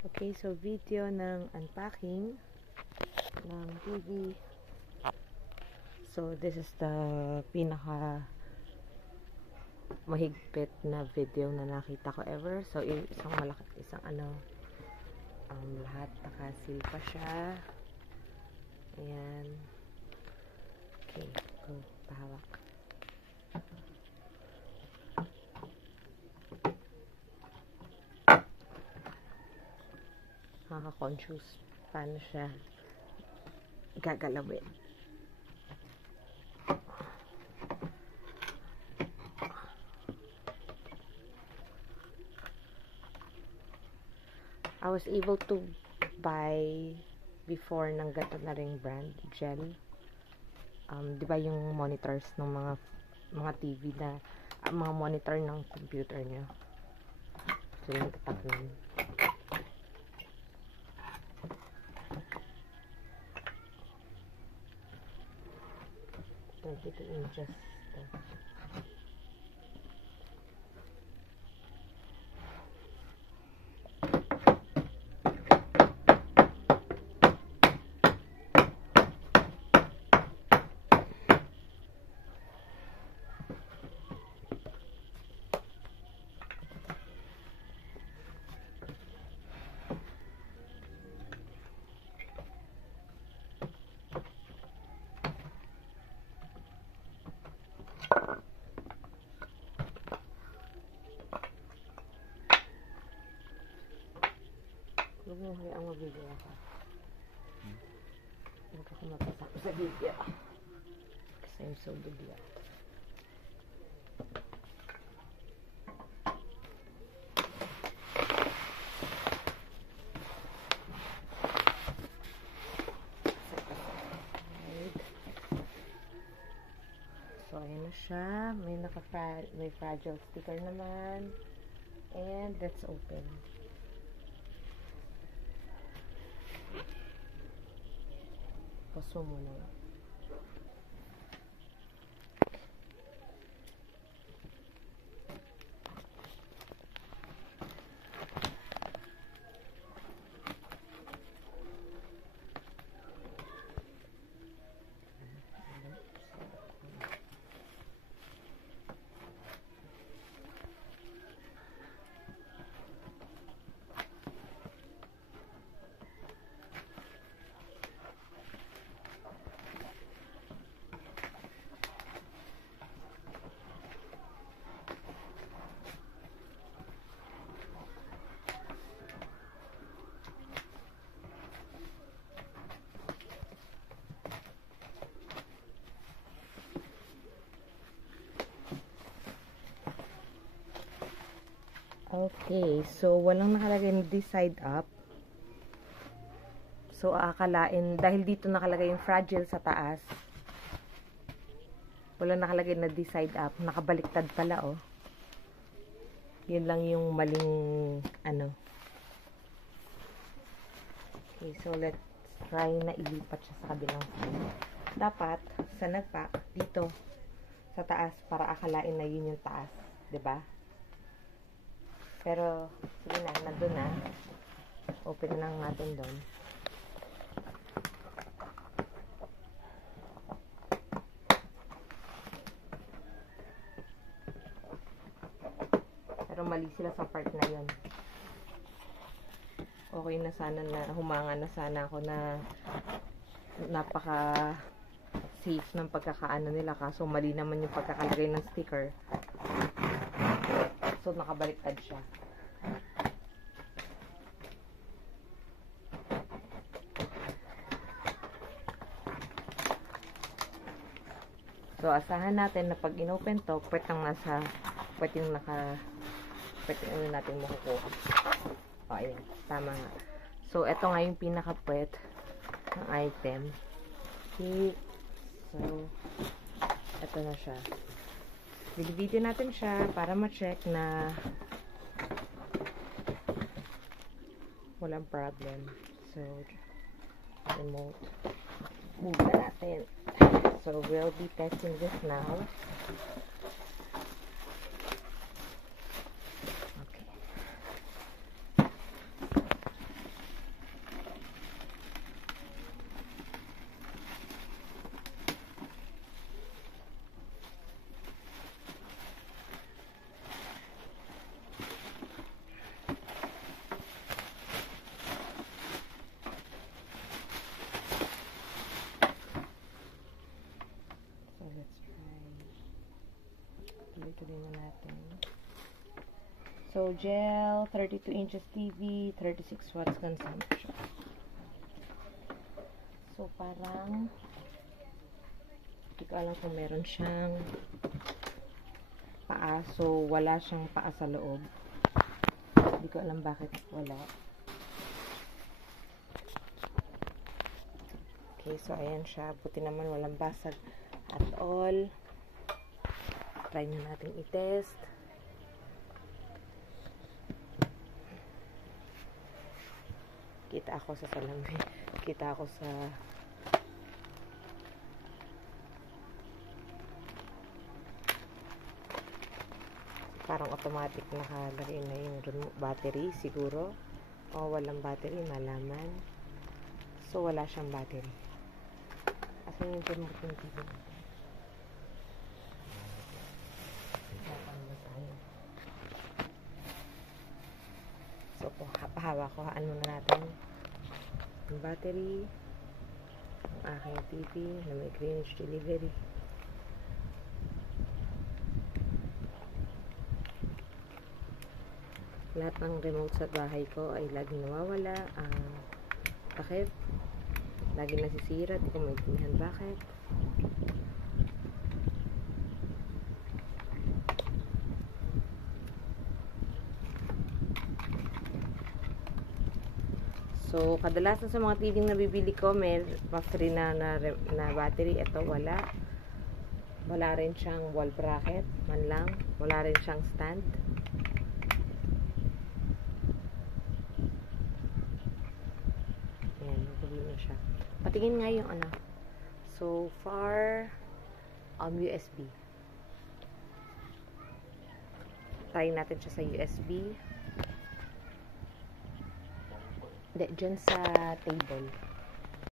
Okay, so video ng unpacking ng TV. So this is the pinaka mahigpit na video na nakita ko ever. So isang malaki, lahat nakasil pa siya. Ayan. Okay, go, pahawak. Nakaka-conscious paano siya gagalawin. I was able to buy before ng gato na ring brand gel. Di ba yung monitors ng mga TV na mga monitor ng computer niyo. So yung tatak nun. 22 inches. Huwag mo hayaan mabigyan ako. Huwag ako mapasak sa video. Kasi I'm so bigla. So, ayan na siya. May fragile sticker naman. And let's open. Paso muna nga. Okay, so walang nakalagay na this side up. So aakalain, dahil dito nakalagay yung fragile sa taas, walang nakalagay na this side up. Nakabaliktad pala, oh. Yun lang yung maling, Okay, so let's try na ilipat siya sa kabilang side. Dapat, sa nagpack, dito, sa taas, para akalain na yun yung taas. 'Di ba? Pero, sige na, nandun na. Open lang natin doon. Pero mali sila sa part na yun. Okay na sana na, humanga na sana ako na napaka safe ng pagkakaano nila. Kaso mali naman yung pagkakalagay ng sticker. So, nakabaliktad siya. So, asahan natin na pag inopen to, pwede yung natin makukuha. O, ayan. Tama nga. So, eto nga yung pinaka-pwet ng item. Okay. So, eto na siya. Video natin siya para ma-check na walang problem. So, remote. Move na natin. So, we'll be testing this now. Okay. So, gel, 32 inches TV, 36 watts consumption. So, parang hindi ko alam kung meron siyang paa. So, wala siyang paa sa loob. Hindi ko alam bakit wala. Okay, so ayan siya. Buti naman walang basag at all. Try na natin i-test. Kita ako sa salamin. Kita ako sa parang automatic nakalagay na yung battery siguro. O walang battery, malaman. So wala siyang battery. Asan yung remote ng TV? So, pahawak-hawakan muna natin yung battery, ang aking TV na may Greenwich delivery. Lahat ng remote sa bahay ko ay laging nawawala. Bakit? Laging nasisira. Di ko maintindihan bakit. So, kadalasan sa mga TV na bibili ko, may free na battery. Ito, wala. Wala rin siyang wall bracket, man lang. Wala rin siyang stand. Ayan, nagpuli na siya. Patingin nga yung ano. So far, USB. Try natin siya sa USB. Dyan sa table.